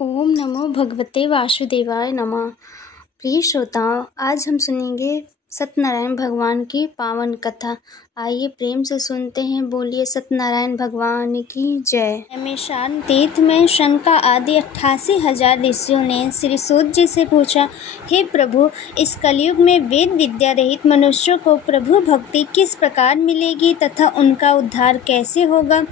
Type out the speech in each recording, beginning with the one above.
ओम नमो भगवते वासुदेवाय नमः। प्रिय श्रोताओं, आज हम सुनेंगे सत्यनारायण भगवान की पावन कथा। आइए प्रेम से सुनते हैं। बोलिए सत्यनारायण भगवान की जय। नैमिषारण्य तीर्थ में शंका आदि 88,000 ऋषियों ने श्री सूत जी से पूछा, हे प्रभु, इस कलयुग में वेद विद्या रहित मनुष्यों को प्रभु भक्ति किस प्रकार मिलेगी तथा उनका उद्धार कैसे होगा।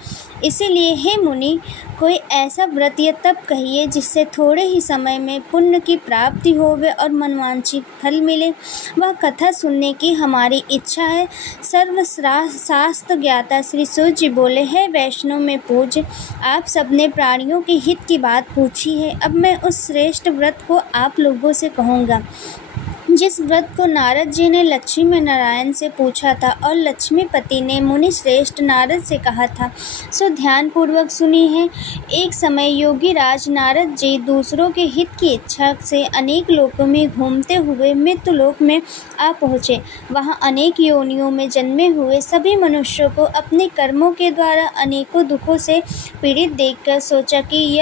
इसीलिए हे मुनि, कोई ऐसा व्रत या तप कहिए जिससे थोड़े ही समय में पुण्य की प्राप्ति होवे और मनवांछित फल मिले। वह कथा सुनने की हमारी इच्छा है। सर्वशास्त्र ज्ञाता श्री सूत जी बोले, हे वैष्णव में पूज्य, आप सबने प्राणियों के हित की बात पूछी है। अब मैं उस श्रेष्ठ व्रत को आप लोगों से कहूँगा जिस व्रत को नारद जी ने लक्ष्मी नारायण से पूछा था और लक्ष्मीपति ने मुनि श्रेष्ठ नारद से कहा था, सो ध्यान पूर्वक सुनी है। एक समय योगी राज नारद जी दूसरों के हित की इच्छा से अनेक लोकों में घूमते हुए मृत्यु लोक में आ पहुँचे। वहाँ अनेक योनियों में जन्मे हुए सभी मनुष्यों को अपने कर्मों के द्वारा अनेकों दुखों से पीड़ित देखकर सोचा कि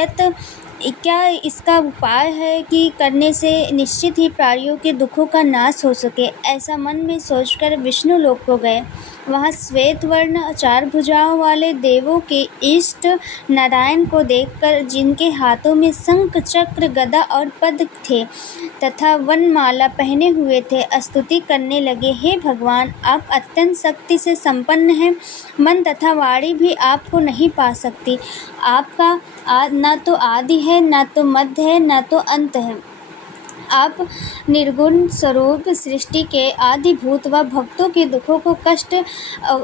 क्या इसका उपाय है कि करने से निश्चित ही प्राणियों के दुखों का नाश हो सके। ऐसा मन में सोचकर विष्णु लोक को गए। वहाँ श्वेत वर्ण 4 भुजाओं वाले देवों के इष्ट नारायण को देखकर, जिनके हाथों में शंख चक्र गदा और पद्म थे तथा वनमाला पहने हुए थे, स्तुति करने लगे, हे भगवान, आप अत्यंत शक्ति से संपन्न हैं। मन तथा वाणी भी आपको नहीं पा सकती। आपका ना तो आदि है, ना तो मध्य है, ना तो अंत है। आप निर्गुण स्वरूप सृष्टि के आदिभूत व भक्तों के दुखों को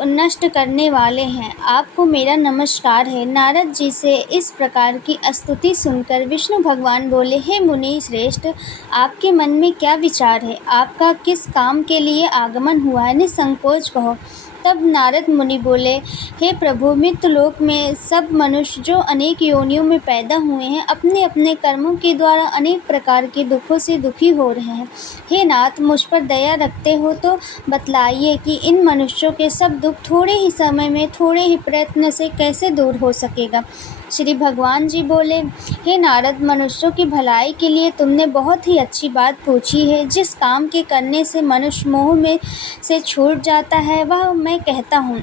नष्ट करने वाले हैं। आपको मेरा नमस्कार है। नारद जी से इस प्रकार की स्तुति सुनकर विष्णु भगवान बोले, हे मुनि श्रेष्ठ, आपके मन में क्या विचार है? आपका किस काम के लिए आगमन हुआ है? निसंकोच कहो। तब नारद मुनि बोले, हे प्रभु, मृत्यु लोक में सब मनुष्य जो अनेक योनियों में पैदा हुए हैं, अपने अपने कर्मों के द्वारा अनेक प्रकार के दुखों से दुखी हो रहे हैं। हे नाथ, मुझ पर दया रखते हो तो बतलाइए कि इन मनुष्यों के सब दुख थोड़े ही समय में, थोड़े ही प्रयत्न से कैसे दूर हो सकेगा। श्री भगवान जी बोले, हे नारद, मनुष्यों की भलाई के लिए तुमने बहुत ही अच्छी बात पूछी है। जिस काम के करने से मनुष्य मोह में से छूट जाता है, वह मैं कहता हूँ,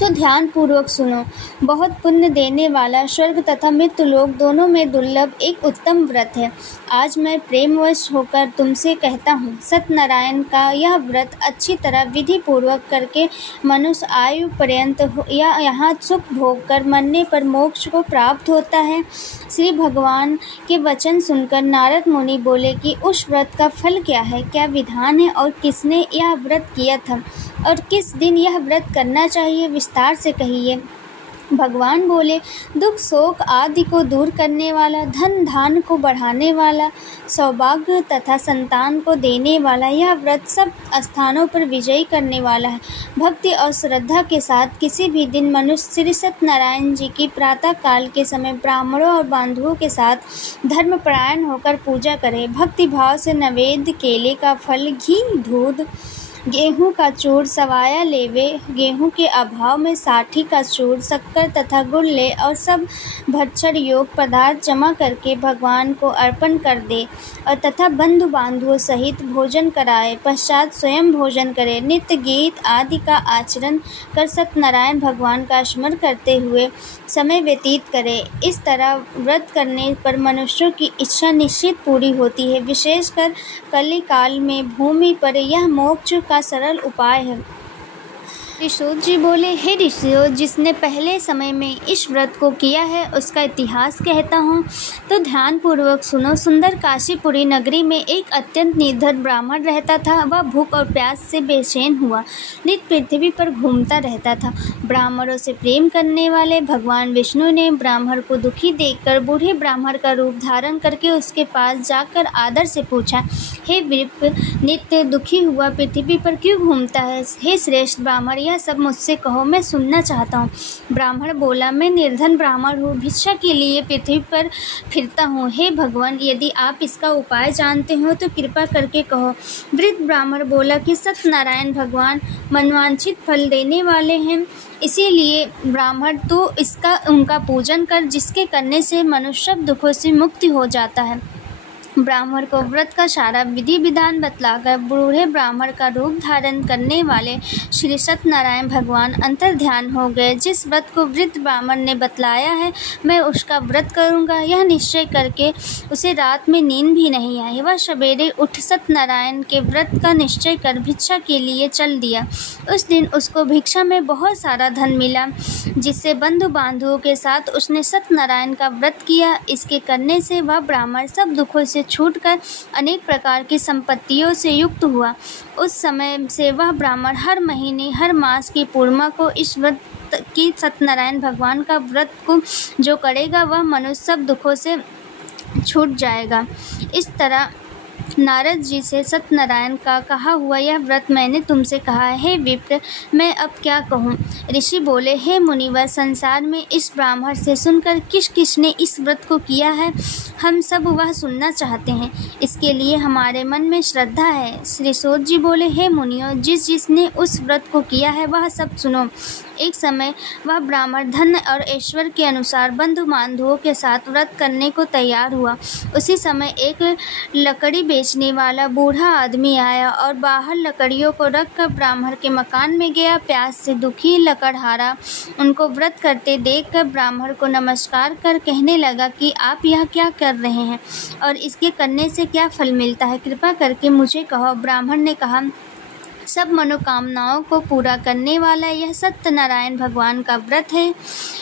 तो ध्यान पूर्वक सुनो। बहुत पुण्य देने वाला स्वर्ग तथा मृत्यु लोक दोनों में दुर्लभ एक उत्तम व्रत है। आज मैं प्रेमवश होकर तुमसे कहता हूँ, सत्यनारायण का यह व्रत अच्छी तरह विधि पूर्वक करके मनुष्य आयु पर्यंत या यहाँ सुख भोग कर मरने पर मोक्ष को प्राप्त होता है। श्री भगवान के वचन सुनकर नारद मुनि बोले कि उस व्रत का फल क्या है, क्या विधान है और किसने यह व्रत किया था और किस दिन यह व्रत करना चाहिए, विस्तार से कहिए। भगवान बोले, दुख शोक आदि को दूर करने वाला, धन धान को बढ़ाने वाला, सौभाग्य तथा संतान को देने वाला यह व्रत सब स्थानों पर विजयी करने वाला है। भक्ति और श्रद्धा के साथ किसी भी दिन मनुष्य श्री सत्यनारायण जी की प्रातः काल के समय ब्राह्मणों और बंधुओं के साथ धर्मपरायण होकर पूजा करे। भक्ति भाव से नैवेद्य, केले का फल, घी, दूध, गेहूँ का चूर, सवाया लेवे, गेहूँ के अभाव में साठी का चूर, शक्कर तथा गुड़ ले और सब भक्षण योग पदार्थ जमा करके भगवान को अर्पण कर दे और तथा बंधु बांधुओं सहित भोजन कराए। पश्चात स्वयं भोजन करे। नित्य गीत आदि का आचरण कर सत्यनारायण भगवान का स्मरण करते हुए समय व्यतीत करे। इस तरह व्रत करने पर मनुष्यों की इच्छा निश्चित पूरी होती है। विशेषकर कली काल में भूमि पर यह मोक्ष का सरल उपाय है। ऋषि जी बोले, हे ऋषियों, जिसने पहले समय में इस व्रत को किया है उसका इतिहास कहता हूँ, तो ध्यान पूर्वक सुनो। सुंदर काशीपुरी नगरी में एक अत्यंत निर्धन ब्राह्मण रहता था। वह भूख और प्यास से बेचैन हुआ नित्य पृथ्वी पर घूमता रहता था। ब्राह्मणों से प्रेम करने वाले भगवान विष्णु ने ब्राह्मण को दुखी देखकर बूढ़े ब्राह्मण का रूप धारण करके उसके पास जाकर आदर से पूछा, हे विप्र, नित्य दुखी हुआ पृथ्वी पर क्यों घूमता है? हे श्रेष्ठ ब्राह्मण, यह सब मुझसे कहो, मैं सुनना चाहता हूँ। ब्राह्मण बोला, मैं निर्धन ब्राह्मण हूँ, भिक्षा के लिए पृथ्वी पर फिरता हूँ। हे भगवान, यदि आप इसका उपाय जानते हो तो कृपा करके कहो। वृद्ध ब्राह्मण बोला कि सत्यनारायण भगवान मनवांछित फल देने वाले हैं, इसीलिए ब्राह्मण तो उनका पूजन कर, जिसके करने से मनुष्य सब दुखों से मुक्ति हो जाता है। ब्राह्मण को व्रत का सारा विधि विधान बतलाकर बूढ़े ब्राह्मण का रूप धारण करने वाले श्री सत्यनारायण भगवान अंतर ध्यान हो गए। जिस व्रत को वृद्ध ब्राह्मण ने बतलाया है, मैं उसका व्रत करूंगा, यह निश्चय करके उसे रात में नींद भी नहीं आई। वह सवेरे उठ सत्यनारायण के व्रत का निश्चय कर भिक्षा के लिए चल दिया। उस दिन उसको भिक्षा में बहुत सारा धन मिला, जिससे बंधु बांधवों के साथ उसने सत्यनारायण का व्रत किया। इसके करने से वह ब्राह्मण सब दुखों से छूटकर अनेक प्रकार की संपत्तियों से युक्त हुआ। उस समय से वह ब्राह्मण हर महीने हर मास की पूर्णिमा को इस व्रत की सत्यनारायण भगवान का व्रत को जो करेगा, वह मनुष्य सब दुखों से छूट जाएगा। इस तरह नारद जी से सत्यनारायण का कहा हुआ यह व्रत मैंने तुमसे कहा है। हे विप्र, मैं अब क्या कहूँ। ऋषि बोले, हे मुनिवर, संसार में इस ब्राह्मण से सुनकर किस किसने इस व्रत को किया है, हम सब वह सुनना चाहते हैं। इसके लिए हमारे मन में श्रद्धा है। श्री सूत जी बोले, हे मुनियों, जिसने उस व्रत को किया है वह सब सुनो। एक समय वह ब्राह्मण धन और ऐश्वर्य के अनुसार बंधु बांधवों के साथ व्रत करने को तैयार हुआ। उसी समय एक लकड़ी बेचने वाला बूढ़ा आदमी आया और बाहर लकड़ियों को रखकर ब्राह्मण के मकान में गया। प्यास से दुखी लकड़हारा उनको व्रत करते देखकर ब्राह्मण को नमस्कार कर कहने लगा कि आप यह क्या कर रहे हैं और इसके करने से क्या फल मिलता है, कृपा करके मुझे कहो। ब्राह्मण ने कहा, सब मनोकामनाओं को पूरा करने वाला यह सत्यनारायण भगवान का व्रत है।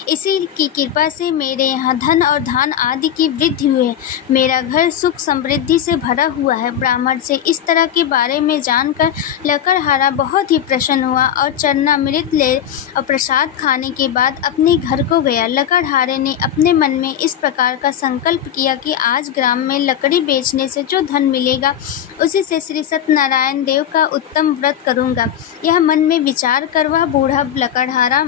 इसी की कृपा से मेरे यहाँ धन और धान आदि की वृद्धि हुई है। मेरा घर सुख समृद्धि से भरा हुआ है। ब्राह्मण से इस तरह के बारे में जानकर लकड़हारा बहुत ही प्रसन्न हुआ और चरणामृत ले और प्रसाद खाने के बाद अपने घर को गया। लकड़हारे ने अपने मन में इस प्रकार का संकल्प किया कि आज ग्राम में लकड़ी बेचने से जो धन मिलेगा, उसी से श्री सत्यनारायण देव का उत्तम व्रत करूंगा। यह मन में विचार कर वह बूढ़ा लकड़हारा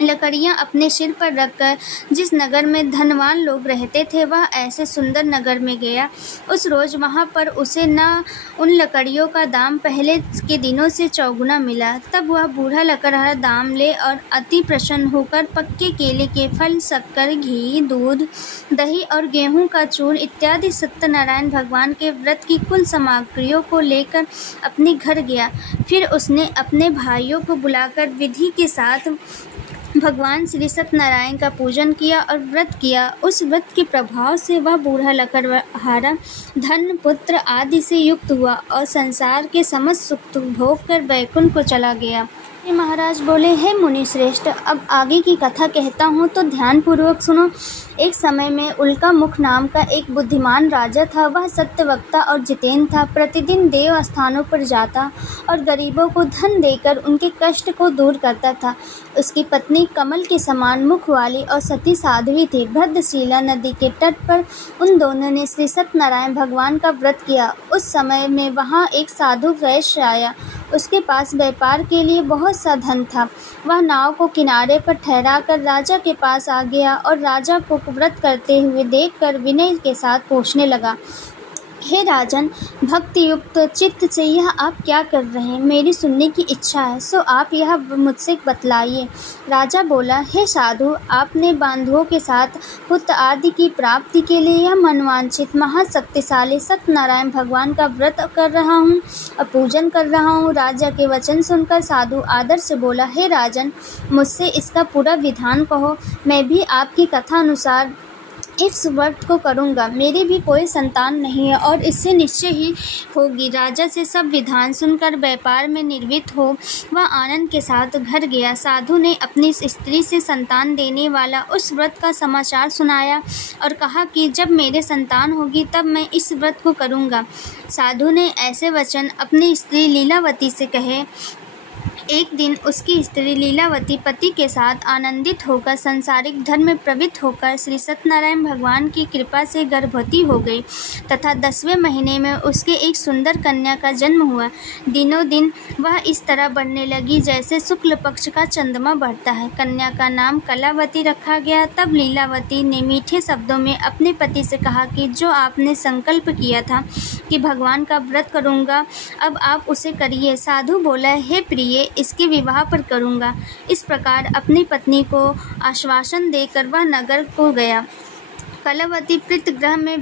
लकड़ियां अपने सिर पर रखकर जिस नगर में धनवान लोग रहते थे, वह ऐसे सुंदर नगर में गया। उस रोज वहां पर उसे न उन लकड़ियों का दाम पहले के दिनों से चौगुना मिला। तब वह बूढ़ा लकड़हारा दाम ले और अति प्रसन्न होकर पक्के केले के फल, शक्कर, घी, दूध, दही और गेहूं का चूर्ण इत्यादि सत्यनारायण भगवान के व्रत की कुल सामग्रियों को लेकर अपने घर गया। फिर उसने अपने भाइयों को बुलाकर विधि के साथ भगवान श्री सत्यनारायण का पूजन किया और व्रत किया। उस व्रत के प्रभाव से वह बूढ़ा लकड़हारा धन, पुत्र आदि से युक्त हुआ और संसार के समस्त सुख भोग कर वैकुंठ को चला गया। महाराज बोले, हे मुनि श्रेष्ठ, अब आगे की कथा कहता हूँ तो ध्यान पूर्वक सुनो। एक समय में उल्का मुख नाम का एक बुद्धिमान राजा था। वह सत्यवक्ता और जितेंद्र था। प्रतिदिन देव स्थानों पर जाता और गरीबों को धन देकर उनके कष्ट को दूर करता था। उसकी पत्नी कमल के समान मुख वाली और सती साध्वी थी। भद्रशिला नदी के तट पर उन दोनों ने श्री सत्यनारायण भगवान का व्रत किया। उस समय में वहाँ एक साधु वैश्य आया। उसके पास व्यापार के लिए बहुत सा धन था। वह नाव को किनारे पर ठहराकर राजा के पास आ गया और राजा को व्रत करते हुए देखकर विनय के साथ पूछने लगा, हे राजन, भक्ति युक्त चित्त से यह आप क्या कर रहे हैं? मेरी सुनने की इच्छा है, सो आप यह मुझसे बतलाइए। राजा बोला, हे साधु, आपने बांधवों के साथ पुत्र आदि की प्राप्ति के लिए यह मनवांछित महाशक्तिशाली सत्यनारायण भगवान का व्रत कर रहा हूँ और पूजन कर रहा हूँ। राजा के वचन सुनकर साधु आदर से बोला, हे राजन, मुझसे इसका पूरा विधान कहो। मैं भी आपकी कथा अनुसार इस व्रत को करूँगा। मेरी भी कोई संतान नहीं है और इससे निश्चय ही होगी। राजा से सब विधान सुनकर व्यापार में निर्वृत्त हो वह आनंद के साथ घर गया। साधु ने अपनी स्त्री से संतान देने वाला उस व्रत का समाचार सुनाया और कहा कि जब मेरे संतान होगी तब मैं इस व्रत को करूँगा। साधु ने ऐसे वचन अपनी स्त्री लीलावती से कहे। एक दिन उसकी स्त्री लीलावती पति के साथ आनंदित होकर सांसारिक धर्म में प्रवृत्त होकर श्री सत्यनारायण भगवान की कृपा से गर्भवती हो गई तथा 10वें महीने में उसके एक सुंदर कन्या का जन्म हुआ। दिनों दिन वह इस तरह बढ़ने लगी जैसे शुक्ल पक्ष का चंद्रमा बढ़ता है। कन्या का नाम कलावती रखा गया। तब लीलावती ने मीठे शब्दों में अपने पति से कहा कि जो आपने संकल्प किया था कि भगवान का व्रत करूँगा, अब आप उसे करिए। साधु बोला, हे प्रिय, इसके विवाह पर करूँगा। इस प्रकार अपनी पत्नी को आश्वासन देकर वह नगर को गया। कलावती प्रीतगृह में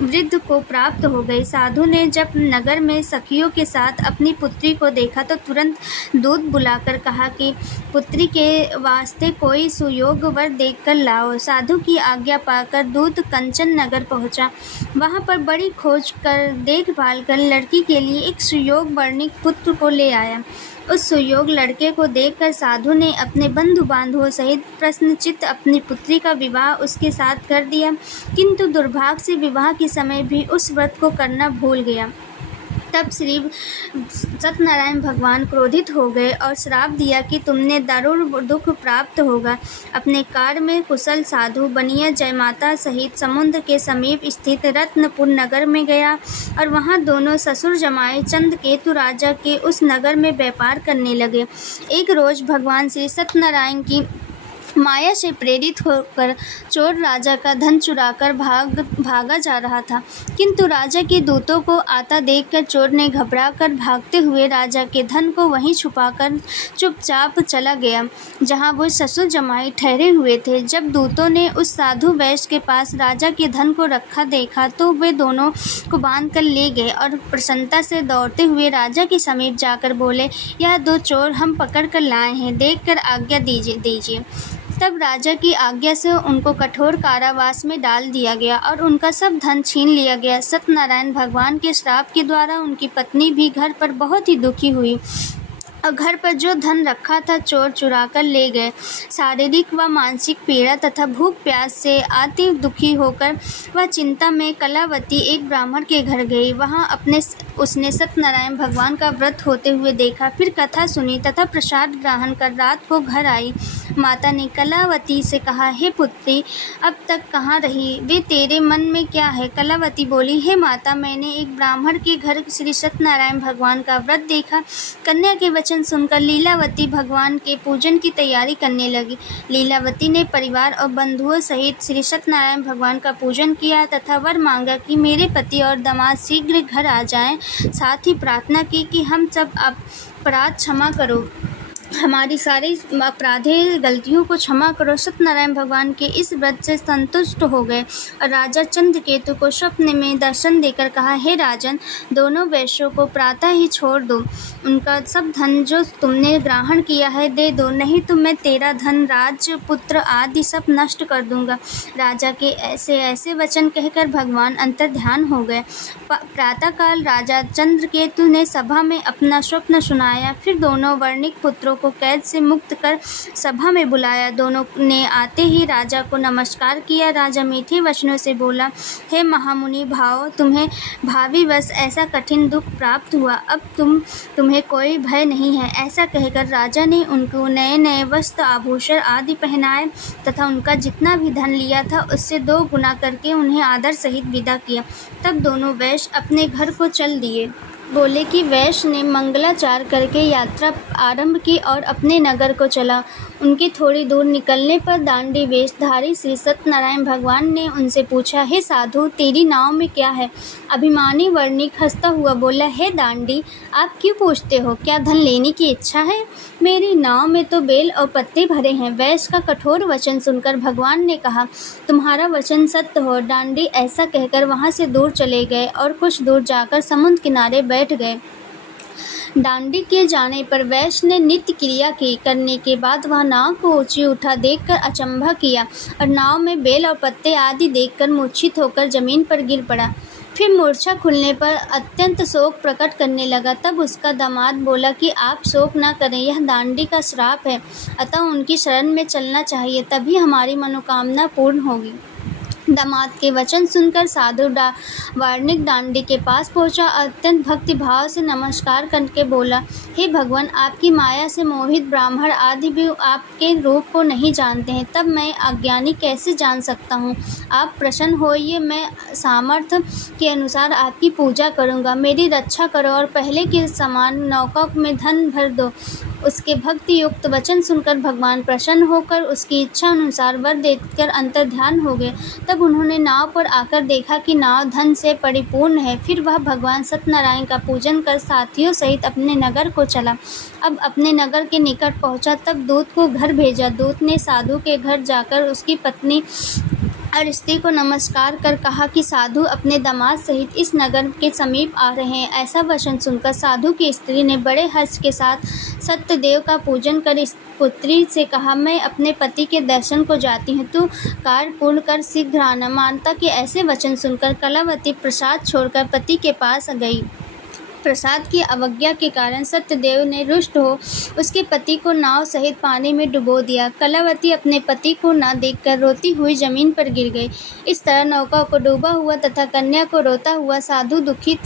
वृद्ध को प्राप्त हो गई। साधु ने जब नगर में सखियों के साथ अपनी पुत्री को देखा तो तुरंत दूत बुलाकर कहा कि पुत्री के वास्ते कोई सुयोग वर देखकर लाओ। साधु की आज्ञा पाकर दूत कंचन नगर पहुंचा। वहां पर बड़ी खोज कर देखभाल कर लड़की के लिए एक सुयोग वर्णिक पुत्र को ले आया। उस सुयोग लड़के को देखकर साधु ने अपने बंधु बांधवों सहित प्रश्नचित्त अपनी पुत्री का विवाह उसके साथ कर दिया, किंतु दुर्भाग्य से विवाह के समय भी उस व्रत को करना भूल गया। तब श्री सत्यनारायण भगवान क्रोधित हो गए और श्राप दिया कि तुमने दारुण दुख प्राप्त होगा। अपने कार्य में कुशल साधु बनिया जयमाता सहित समुद्र के समीप स्थित रत्नपुर नगर में गया और वहां दोनों ससुर जमाए चंद्रकेतु राजा के उस नगर में व्यापार करने लगे। एक रोज भगवान श्री सत्यनारायण की माया से प्रेरित होकर चोर राजा का धन चुराकर भागा जा रहा था, किंतु राजा के दूतों को आता देखकर चोर ने घबराकर भागते हुए राजा के धन को वहीं छुपाकर चुपचाप चला गया जहां वो ससुर जमाई ठहरे हुए थे। जब दूतों ने उस साधु वैश्य के पास राजा के धन को रखा देखा तो वे दोनों को बांध कर ले गए और प्रसन्नता से दौड़ते हुए राजा के समीप जाकर बोले, यह 2 चोर हम पकड़ कर लाए हैं, देखकर आज्ञा दीजिए। तब राजा की आज्ञा से उनको कठोर कारावास में डाल दिया गया और उनका सब धन छीन लिया गया। सत्यनारायण भगवान के श्राप के द्वारा उनकी पत्नी भी घर पर बहुत ही दुखी हुई और घर पर जो धन रखा था चोर चुरा कर ले गए। शारीरिक व मानसिक पीड़ा तथा भूख प्यास से अति दुखी होकर वह चिंता में कलावती एक ब्राह्मण के घर गई। वहां उसने सत्यनारायण भगवान का व्रत होते हुए देखा, फिर कथा सुनी तथा प्रसाद ग्रहण कर रात को घर आई। माता ने कलावती से कहा, हे पुत्री, अब तक कहाँ रही? वे तेरे मन में क्या है? कलावती बोली, हे माता, मैंने एक ब्राह्मण के घर श्री सत्यनारायण भगवान का व्रत देखा। कन्या के वचन सुनकर लीलावती भगवान के पूजन की तैयारी करने लगी। लीलावती ने परिवार और बंधुओं सहित श्री सत्यनारायण भगवान का पूजन किया तथा वर मांगा कि मेरे पति और दामाद शीघ्र घर आ जाएं। साथ ही प्रार्थना की कि हम सब अपराध क्षमा करो, हमारी सारी अपराधे गलतियों को क्षमा करो। सत्यनारायण भगवान के इस व्रत से संतुष्ट हो गए और राजा चंद्रकेतु को स्वप्न में दर्शन देकर कहा, हे राजन, दोनों वैश्यों को प्रातः ही छोड़ दो। उनका सब धन जो तुमने ग्रहण किया है दे दो, नहीं तो मैं तेरा धन, राज, पुत्र आदि सब नष्ट कर दूंगा। राजा के ऐसे वचन कहकर भगवान अंतर्ध्यान हो गए। प्रातःकाल राजा चंद्रकेतु ने सभा में अपना स्वप्न सुनाया। फिर दोनों वर्णिक पुत्रों को कैद से मुक्त कर सभा में बुलाया। दोनों ने आते ही राजा को नमस्कार किया। राजा मीठे वचनों से बोला, हे महामुनि भाव, तुम्हें भावीवश ऐसा कठिन दुख प्राप्त हुआ, अब तुम्हें कोई भय नहीं है। ऐसा कहकर राजा ने उनको नए नए वस्त्र, आभूषण आदि पहनाए तथा उनका जितना भी धन लिया था उससे 2 गुना करके उन्हें आदर सहित विदा किया। तब दोनों वैश्य अपने घर को चल दिए। बोले कि वैश्य ने मंगलाचार करके यात्रा आरंभ की और अपने नगर को चला। उनकी थोड़ी दूर निकलने पर दांडी वेशधारी श्री सत्यनारायण भगवान ने उनसे पूछा, हे साधु, तेरी नाव में क्या है? अभिमानी वर्णिक हंसता हुआ बोला, हे दांडी, आप क्यों पूछते हो? क्या धन लेने की इच्छा है? मेरी नाव में तो बेल और पत्ते भरे हैं। वैश्य का कठोर वचन सुनकर भगवान ने कहा, तुम्हारा वचन सत्य हो। दांडी ऐसा कहकर वहाँ से दूर चले गए और कुछ दूर जाकर समुद्र किनारे बैठ गए। दांडी के जाने पर वैश्य ने नित्य क्रिया की। करने के बाद वह नाव को ऊंची उठा देखकर अचंभा किया और नाव में बेल और पत्ते आदि देखकर मूर्छित होकर जमीन पर गिर पड़ा। फिर मूर्छा खुलने पर अत्यंत शोक प्रकट करने लगा। तब उसका दामाद बोला कि आप शोक न करें, यह दांडी का श्राप है, अतः उनकी शरण में चलना चाहिए, तभी हमारी मनोकामना पूर्ण होगी। दामाद के वचन सुनकर साधु वार्णिक डांडी के पास पहुंचा। अत्यंत भक्तिभाव से नमस्कार करके बोला, हे भगवान, आपकी माया से मोहित ब्राह्मण आदि भी आपके रूप को नहीं जानते हैं, तब मैं अज्ञानी कैसे जान सकता हूँ। आप प्रसन्न होइए, मैं सामर्थ्य के अनुसार आपकी पूजा करूँगा। मेरी रक्षा करो और पहले के समान नौका में धन भर दो। उसके भक्ति युक्त वचन सुनकर भगवान प्रसन्न होकर उसकी इच्छा अनुसार वर देकर अंतर्ध्यान हो गए। तब उन्होंने नाव पर आकर देखा कि नाव धन से परिपूर्ण है। फिर वह भगवान सत्यनारायण का पूजन कर साथियों सहित अपने नगर को चला। अब अपने नगर के निकट पहुंचा, तब दूत को घर भेजा। दूत ने साधु के घर जाकर उसकी पत्नी और स्त्री को नमस्कार कर कहा कि साधु अपने दामाद सहित इस नगर के समीप आ रहे हैं। ऐसा वचन सुनकर साधु की स्त्री ने बड़े हर्ष के साथ सत्यदेव का पूजन कर इस पुत्री से कहा, मैं अपने पति के दर्शन को जाती हूँ, तू कार्य पूर्ण कर शीघ्र आना। मानता के ऐसे वचन सुनकर कलावती प्रसाद छोड़कर पति के पास गई। प्रसाद की अवज्ञा के कारण सत्यदेव ने रुष्ट हो उसके पति को नाव सहित पानी में डुबो दिया। कलावती अपने पति को न देखकर रोती हुई जमीन पर गिर गई। इस तरह नौका को डूबा हुआ तथा कन्या को रोता हुआ साधु दुखित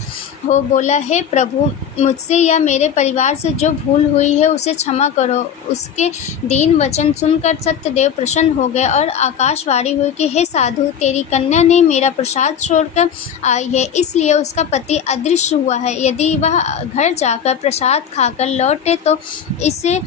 हो बोला, हे प्रभु, मुझसे या मेरे परिवार से जो भूल हुई है उसे क्षमा करो। उसके दीन वचन सुनकर सत्यदेव प्रसन्न हो गए और आकाशवाणी हुई कि हे साधु, तेरी कन्या ने मेरा प्रसाद छोड़कर आई है, इसलिए उसका पति अदृश्य हुआ है। यदि वह घर जाकर प्रसाद खाकर लौटे तो इसे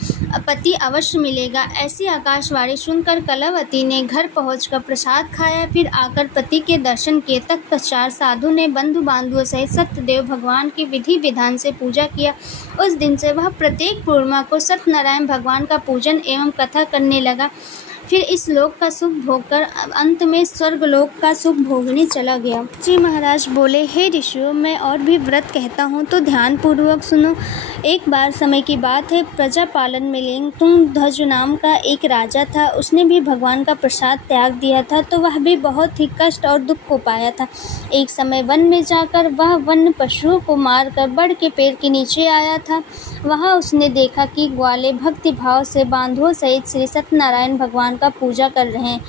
पति अवश्य मिलेगा। ऐसी आकाशवाणी सुनकर कलावती ने घर पहुंचकर प्रसाद खाया, फिर आकर पति के दर्शन किए। तत्पश्चात साधु ने बंधु बांधवों सहित सत्यदेव भगवान की विधि विधान से पूजा किया। उस दिन से वह प्रत्येक पूर्णिमा को सत्यनारायण भगवान का पूजन एवं कथा करने लगा। फिर इस लोक का सुख भोगकर अंत में स्वर्ग लोक का सुख भोगने चला गया। जी महाराज बोले, हे ऋषियों, मैं और भी व्रत कहता हूँ तो ध्यान पूर्वक सुनो। एक बार समय की बात है, प्रजा पालन में लिंग तुंगध्वज नाम का एक राजा था। उसने भी भगवान का प्रसाद त्याग दिया था, तो वह भी बहुत ही कष्ट और दुख को पाया था। एक समय वन में जाकर वह वन्य पशुओं को मारकर बड़ के पेड़ के नीचे आया था। वहाँ उसने देखा कि ग्वाले भक्ति भाव से बांधवों सहित श्री सत्यनारायण भगवान का पूजा कर रहे हैं।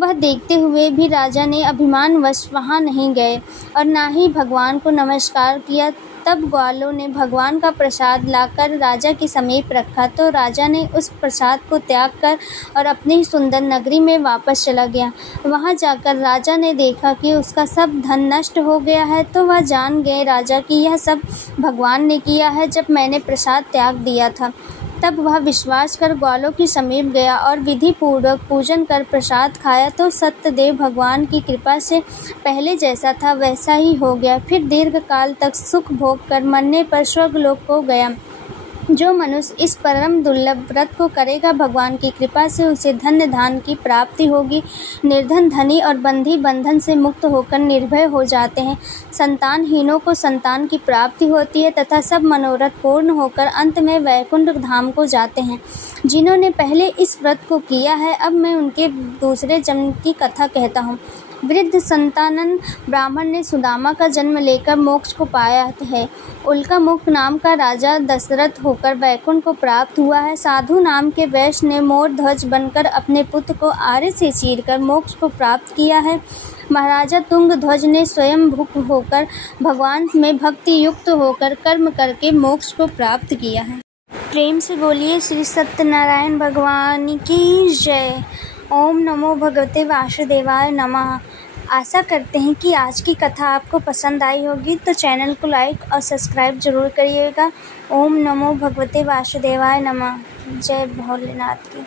वह देखते हुए भी राजा ने अभिमानवश वहाँ नहीं गए और ना ही भगवान को नमस्कार किया। तब ग्वालों ने भगवान का प्रसाद लाकर राजा के समीप रखा, तो राजा ने उस प्रसाद को त्याग कर और अपनी ही सुंदर नगरी में वापस चला गया। वहां जाकर राजा ने देखा कि उसका सब धन नष्ट हो गया है, तो वह जान गए राजा कि यह सब भगवान ने किया है जब मैंने प्रसाद त्याग दिया था। तब वह विश्वास कर ग्वालों के समीप गया और विधि पूर्वक पूजन कर प्रसाद खाया, तो सत्यदेव भगवान की कृपा से पहले जैसा था वैसा ही हो गया। फिर दीर्घ काल तक सुख भोग कर मरने पर स्वर्गलोक को गया। जो मनुष्य इस परम दुर्लभ व्रत को करेगा, भगवान की कृपा से उसे धन्य धान की प्राप्ति होगी। निर्धन धनी और बंधी बंधन से मुक्त होकर निर्भय हो जाते हैं। संतानहीनों को संतान की प्राप्ति होती है तथा सब मनोरथ पूर्ण होकर अंत में वैकुंठ धाम को जाते हैं। जिन्होंने पहले इस व्रत को किया है, अब मैं उनके दूसरे जन्म की कथा कहता हूँ। वृद्ध संतानन ब्राह्मण ने सुदामा का जन्म लेकर मोक्ष को पाया है। उल्कामुख नाम का राजा दशरथ होकर वैकुंठ को प्राप्त हुआ है। साधु नाम के वैश्य ने मोर ध्वज बनकर अपने पुत्र को आरे से चीरकर मोक्ष को प्राप्त किया है। महाराजा तुंगध्वज ने स्वयं भूख होकर भगवान में भक्ति युक्त होकर कर्म करके मोक्ष को प्राप्त किया है। प्रेम से बोलिए श्री सत्यनारायण भगवान की जय। ओम नमो भगवते वासुदेवाय नमः। आशा करते हैं कि आज की कथा आपको पसंद आई होगी, तो चैनल को लाइक और सब्सक्राइब जरूर करिएगा। ओम नमो भगवते वासुदेवाय नमः। जय भोलेनाथ की।